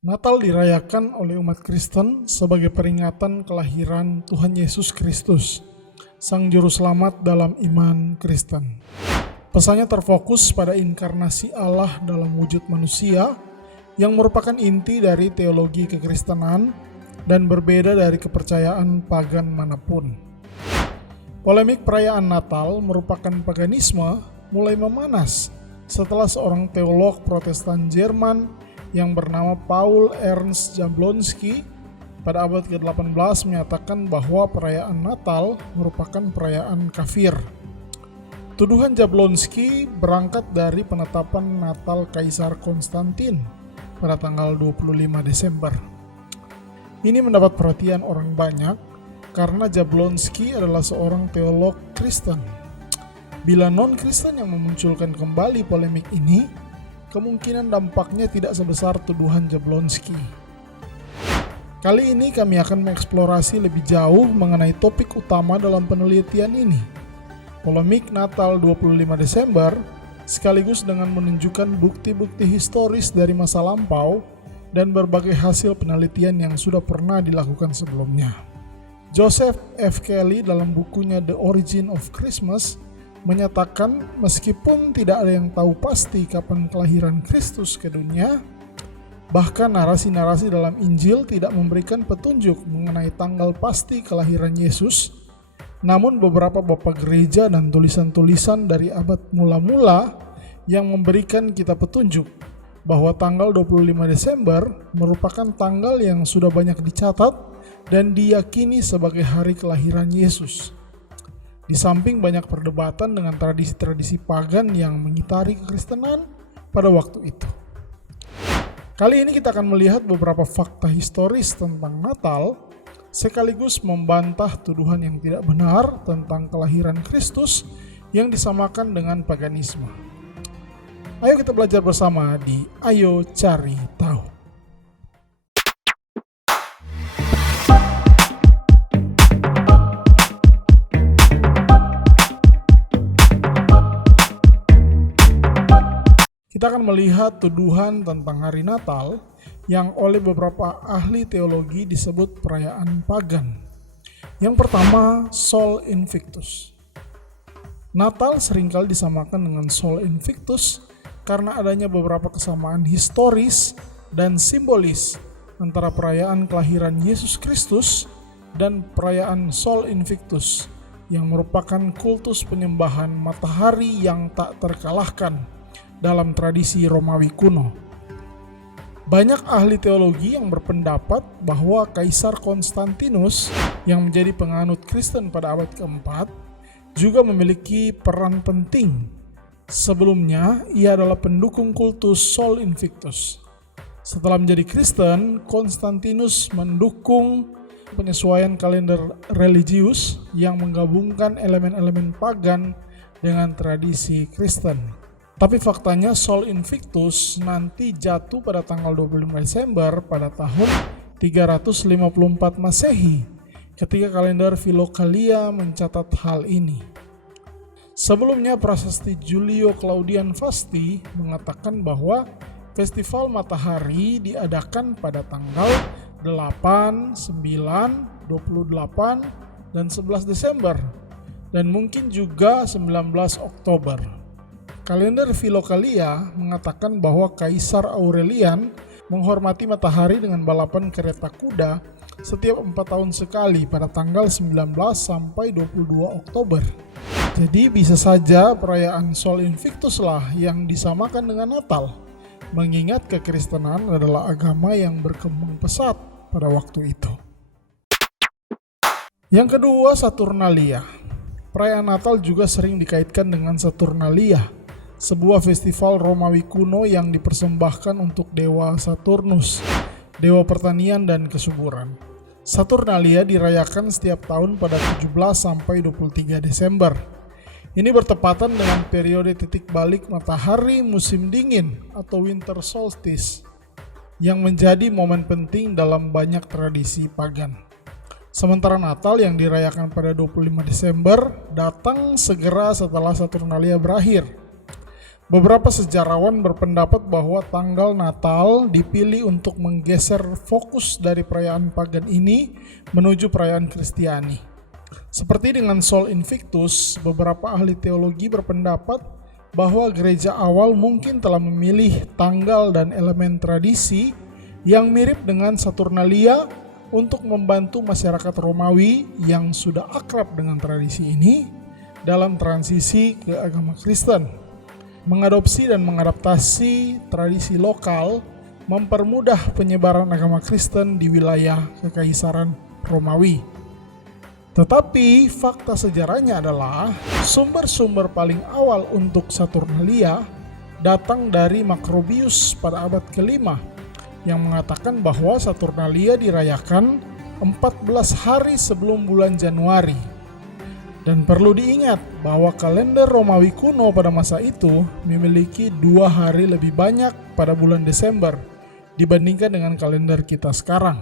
Natal dirayakan oleh umat Kristen sebagai peringatan kelahiran Tuhan Yesus Kristus, Sang Juru Selamat dalam iman Kristen. Pesannya terfokus pada inkarnasi Allah dalam wujud manusia yang merupakan inti dari teologi kekristenan dan berbeda dari kepercayaan pagan manapun. Polemik perayaan Natal merupakan paganisme mulai memanas setelah seorang teolog Protestan Jerman yang bernama Paul Ernst Jablonski pada abad ke-18 menyatakan bahwa perayaan Natal merupakan perayaan kafir. Tuduhan Jablonski berangkat dari penetapan Natal Kaisar Konstantin pada tanggal 25 Desember. Ini mendapat perhatian orang banyak karena Jablonski adalah seorang teolog Kristen. Bila non-Kristen yang memunculkan kembali polemik ini, kemungkinan dampaknya tidak sebesar tuduhan Jablonski. Kali ini kami akan mengeksplorasi lebih jauh mengenai topik utama dalam penelitian ini, polemik Natal 25 Desember, sekaligus dengan menunjukkan bukti-bukti historis dari masa lampau dan berbagai hasil penelitian yang sudah pernah dilakukan sebelumnya. Joseph F. Kelly dalam bukunya The Origin of Christmas menyatakan meskipun tidak ada yang tahu pasti kapan kelahiran Kristus ke dunia, bahkan narasi-narasi dalam Injil tidak memberikan petunjuk mengenai tanggal pasti kelahiran Yesus, namun beberapa bapak gereja dan tulisan-tulisan dari abad mula-mula yang memberikan kita petunjuk bahwa tanggal 25 Desember merupakan tanggal yang sudah banyak dicatat dan diyakini sebagai hari kelahiran Yesus. Di samping banyak perdebatan dengan tradisi-tradisi pagan yang mengitari kekristenan pada waktu itu. Kali ini kita akan melihat beberapa fakta historis tentang Natal, sekaligus membantah tuduhan yang tidak benar tentang kelahiran Kristus yang disamakan dengan paganisme. Ayo kita belajar bersama di Ayo Cari Tahu. Kita akan melihat tuduhan tentang hari Natal yang oleh beberapa ahli teologi disebut perayaan pagan. Yang pertama, Sol Invictus. Natal seringkali disamakan dengan Sol Invictus karena adanya beberapa kesamaan historis dan simbolis antara perayaan kelahiran Yesus Kristus dan perayaan Sol Invictus yang merupakan kultus penyembahan matahari yang tak terkalahkan dalam tradisi Romawi kuno. Banyak ahli teologi yang berpendapat bahwa Kaisar Konstantinus yang menjadi penganut Kristen pada abad keempat juga memiliki peran penting. Sebelumnya, ia adalah pendukung kultus Sol Invictus. Setelah menjadi Kristen, Konstantinus mendukung penyesuaian kalender religius yang menggabungkan elemen-elemen pagan dengan tradisi Kristen. Tapi faktanya Sol Invictus nanti jatuh pada tanggal 25 Desember pada tahun 354 Masehi ketika kalender Filokalia mencatat hal ini. Sebelumnya prasasti Julio Claudian Fasti mengatakan bahwa festival matahari diadakan pada tanggal 8, 9, 28, dan 11 Desember dan mungkin juga 19 Oktober. Kalender Filokalia mengatakan bahwa Kaisar Aurelian menghormati matahari dengan balapan kereta kuda setiap 4 tahun sekali pada tanggal 19 sampai 22 Oktober. Jadi bisa saja perayaan Sol Invictus lah yang disamakan dengan Natal, mengingat kekristenan adalah agama yang berkembang pesat pada waktu itu. Yang kedua, Saturnalia. Perayaan Natal juga sering dikaitkan dengan Saturnalia, sebuah festival Romawi kuno yang dipersembahkan untuk dewa Saturnus, dewa pertanian dan kesuburan. Saturnalia dirayakan setiap tahun pada 17 sampai 23 Desember. Ini bertepatan dengan periode titik balik matahari musim dingin atau winter solstice yang menjadi momen penting dalam banyak tradisi pagan. Sementara Natal yang dirayakan pada 25 Desember datang segera setelah Saturnalia berakhir. Beberapa sejarawan berpendapat bahwa tanggal Natal dipilih untuk menggeser fokus dari perayaan pagan ini menuju perayaan Kristiani. Seperti dengan Sol Invictus, beberapa ahli teologi berpendapat bahwa gereja awal mungkin telah memilih tanggal dan elemen tradisi yang mirip dengan Saturnalia untuk membantu masyarakat Romawi yang sudah akrab dengan tradisi ini dalam transisi ke agama Kristen. Mengadopsi dan mengadaptasi tradisi lokal mempermudah penyebaran agama Kristen di wilayah Kekaisaran Romawi. Tetapi fakta sejarahnya adalah sumber-sumber paling awal untuk Saturnalia datang dari Macrobius pada abad ke-5 yang mengatakan bahwa Saturnalia dirayakan 14 hari sebelum bulan Januari. Dan perlu diingat bahwa kalender Romawi kuno pada masa itu memiliki 2 hari lebih banyak pada bulan Desember dibandingkan dengan kalender kita sekarang.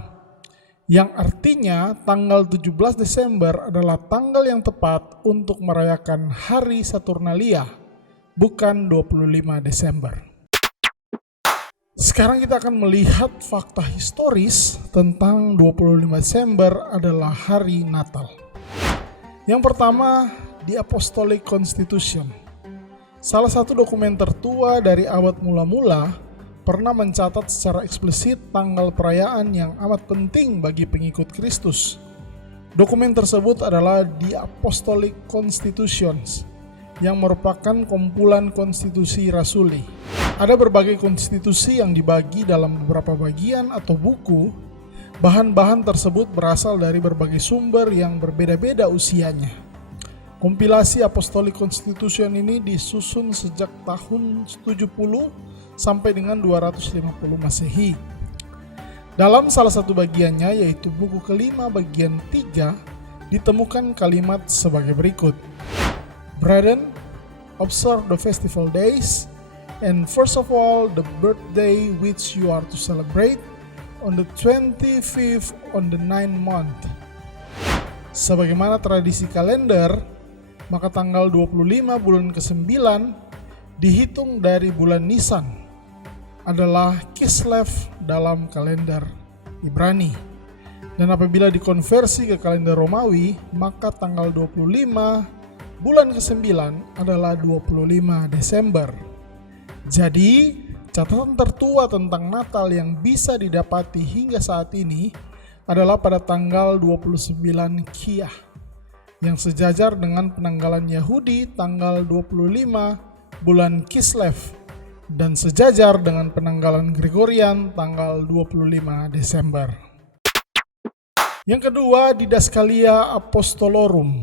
Yang artinya tanggal 17 Desember adalah tanggal yang tepat untuk merayakan hari Saturnalia, bukan 25 Desember. Sekarang kita akan melihat fakta historis tentang 25 Desember adalah hari Natal. Yang pertama, The Apostolic Constitution. Salah satu dokumen tertua dari abad mula-mula pernah mencatat secara eksplisit tanggal perayaan yang amat penting bagi pengikut Kristus. Dokumen tersebut adalah The Apostolic Constitutions, yang merupakan kumpulan konstitusi rasuli. Ada berbagai konstitusi yang dibagi dalam beberapa bagian atau buku. Bahan-bahan tersebut berasal dari berbagai sumber yang berbeda-beda usianya. Kompilasi Apostolic Constitution ini disusun sejak tahun 70 sampai dengan 250 Masehi. Dalam salah satu bagiannya, yaitu buku kelima bagian 3, ditemukan kalimat sebagai berikut. Brethren, observe the festival days, and first of all the birthday which you are to celebrate, on the 25th on the 9th month. Sebagaimana tradisi kalender, maka tanggal 25 bulan ke-9 dihitung dari bulan Nisan adalah Kislev dalam kalender Ibrani. Dan apabila dikonversi ke kalender Romawi, maka tanggal 25 bulan ke-9 adalah 25 Desember. Jadi, catatan tertua tentang Natal yang bisa didapati hingga saat ini adalah pada tanggal 29 Kiyah, yang sejajar dengan penanggalan Yahudi tanggal 25 bulan Kislev, dan sejajar dengan penanggalan Gregorian tanggal 25 Desember. Yang kedua, Didaskalia Apostolorum.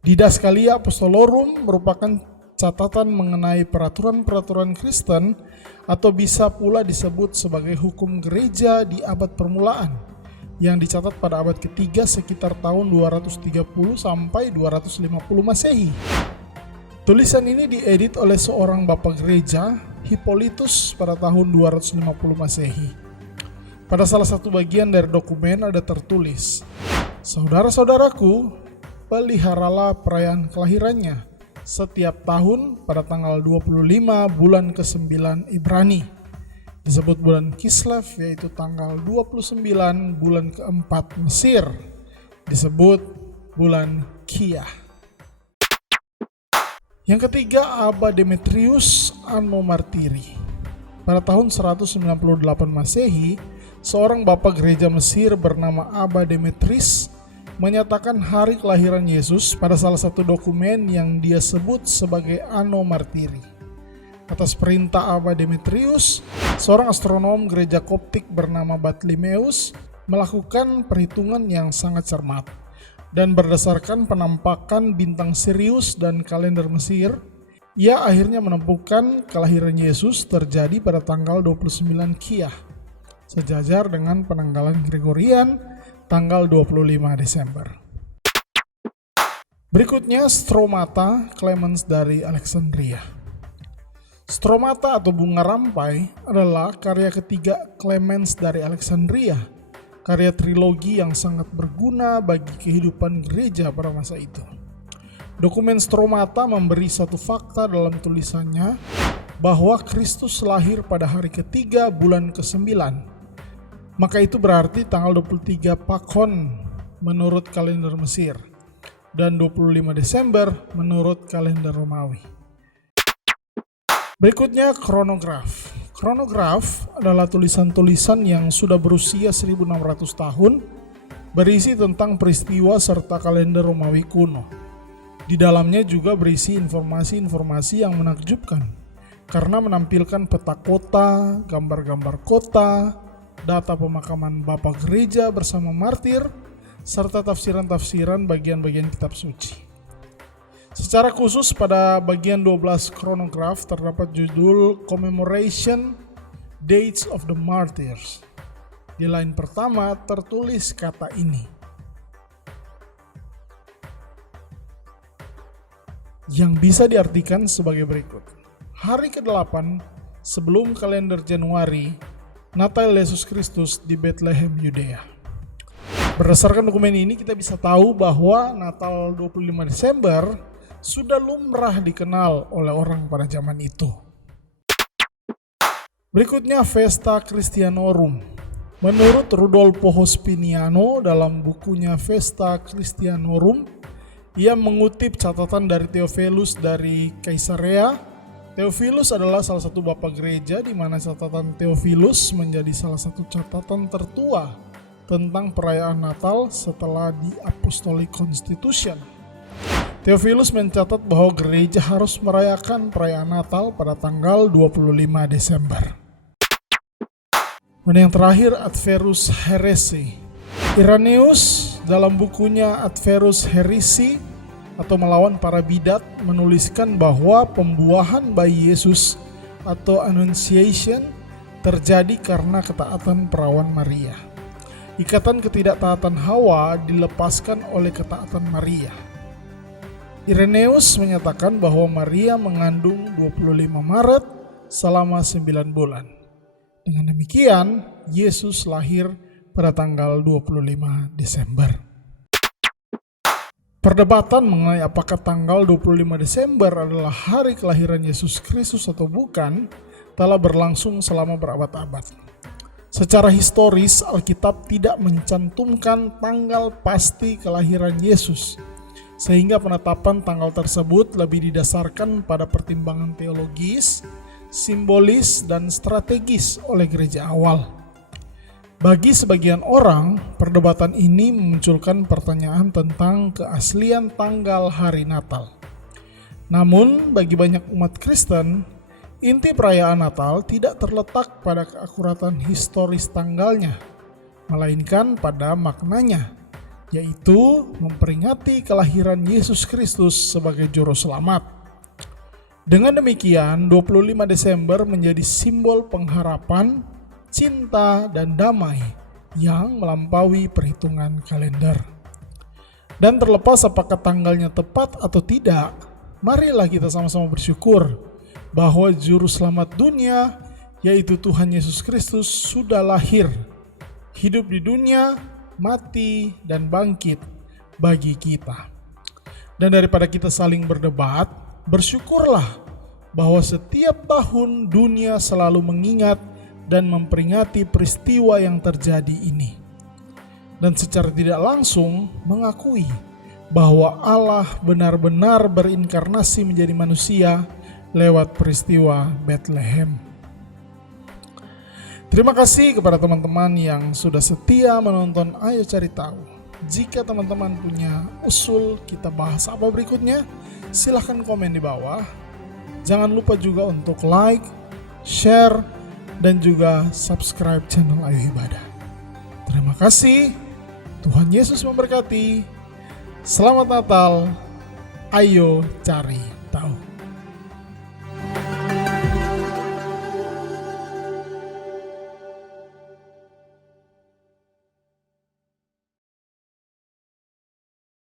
Didaskalia Apostolorum merupakan catatan mengenai peraturan-peraturan Kristen atau bisa pula disebut sebagai hukum gereja di abad permulaan yang dicatat pada abad ketiga sekitar tahun 230 sampai 250 Masehi. Tulisan ini diedit oleh seorang bapak gereja, Hippolytus, pada tahun 250 Masehi. Pada salah satu bagian dari dokumen ada tertulis, "Saudara-saudaraku, peliharalah perayaan kelahirannya setiap tahun pada tanggal 25 bulan ke-9 Ibrani." Disebut bulan Kislev, yaitu tanggal 29 bulan ke-4 Mesir. Disebut bulan Kiyah. Yang ketiga, Abba Demetrius Anno Martiri. Pada tahun 198 Masehi, seorang bapak gereja Mesir bernama Abba Demetrius menyatakan hari kelahiran Yesus pada salah satu dokumen yang dia sebut sebagai Anno Martiri. Atas perintah Abba Demetrius, seorang astronom gereja Koptik bernama Bartolomeus melakukan perhitungan yang sangat cermat. Dan berdasarkan penampakan bintang Sirius dan kalender Mesir, ia akhirnya menemukan kelahiran Yesus terjadi pada tanggal 29 Kiyah, sejajar dengan penanggalan Gregorian tanggal 25 Desember. Berikutnya, Stromata Clemens dari Alexandria. Stromata atau bunga rampai adalah karya ketiga Clemens dari Alexandria, karya trilogi yang sangat berguna bagi kehidupan gereja pada masa itu. Dokumen Stromata memberi satu fakta dalam tulisannya bahwa Kristus lahir pada hari ketiga bulan ke-9. Maka itu berarti tanggal 23 Pakon menurut kalender Mesir dan 25 Desember menurut kalender Romawi. Berikutnya kronograf. Kronograf adalah tulisan-tulisan yang sudah berusia 1600 tahun, berisi tentang peristiwa serta kalender Romawi kuno. Di dalamnya juga berisi informasi-informasi yang menakjubkan, karena menampilkan peta kota, gambar-gambar kota, data pemakaman Bapak Gereja bersama martir, serta tafsiran-tafsiran bagian-bagian kitab suci. Secara khusus pada bagian 12 kronograf terdapat judul Commemoration Dates of the Martyrs. Di line pertama tertulis kata ini, yang bisa diartikan sebagai berikut. Hari ke-8 sebelum kalender Januari, Natal Yesus Kristus di Bethlehem, Yudea. Berdasarkan dokumen ini kita bisa tahu bahwa Natal 25 Desember sudah lumrah dikenal oleh orang pada zaman itu. Berikutnya Vesta Christianorum. Menurut Rudolfo Hospiniano dalam bukunya Vesta Christianorum, ia mengutip catatan dari Theophilus dari Kaisarea. Theophilus adalah salah satu bapak gereja di mana catatan Theophilus menjadi salah satu catatan tertua tentang perayaan Natal setelah di Apostolic Constitution. Theophilus mencatat bahwa gereja harus merayakan perayaan Natal pada tanggal 25 Desember. Dan yang terakhir Adverus Heresi. Irenaeus dalam bukunya Adverus Heresi atau melawan para bidat menuliskan bahwa pembuahan bayi Yesus atau Annunciation terjadi karena ketaatan perawan Maria. Ikatan ketidaktaatan Hawa dilepaskan oleh ketaatan Maria. Irenaeus menyatakan bahwa Maria mengandung 25 Maret selama 9 bulan. Dengan demikian, Yesus lahir pada tanggal 25 Desember. Perdebatan mengenai apakah tanggal 25 Desember adalah hari kelahiran Yesus Kristus atau bukan telah berlangsung selama berabad-abad. Secara historis, Alkitab tidak mencantumkan tanggal pasti kelahiran Yesus, sehingga penetapan tanggal tersebut lebih didasarkan pada pertimbangan teologis, simbolis, dan strategis oleh gereja awal. Bagi sebagian orang, perdebatan ini memunculkan pertanyaan tentang keaslian tanggal hari Natal. Namun, bagi banyak umat Kristen, inti perayaan Natal tidak terletak pada keakuratan historis tanggalnya, melainkan pada maknanya, yaitu memperingati kelahiran Yesus Kristus sebagai juru selamat. Dengan demikian, 25 Desember menjadi simbol pengharapan, cinta, dan damai yang melampaui perhitungan kalender. Dan terlepas apakah tanggalnya tepat atau tidak, marilah kita sama-sama bersyukur bahwa juru selamat dunia, yaitu Tuhan Yesus Kristus, sudah lahir, hidup di dunia, mati, dan bangkit bagi kita. Dan daripada kita saling berdebat, bersyukurlah bahwa setiap tahun dunia selalu mengingat dan memperingati peristiwa yang terjadi ini. Dan secara tidak langsung mengakui bahwa Allah benar-benar berinkarnasi menjadi manusia lewat peristiwa Bethlehem. Terima kasih kepada teman-teman yang sudah setia menonton Ayo Cari Tahu. Jika teman-teman punya usul kita bahas apa berikutnya, silahkan komen di bawah. Jangan lupa juga untuk like, share, dan juga subscribe channel Ayo Ibadah. Terima kasih. Tuhan Yesus memberkati. Selamat Natal. Ayo cari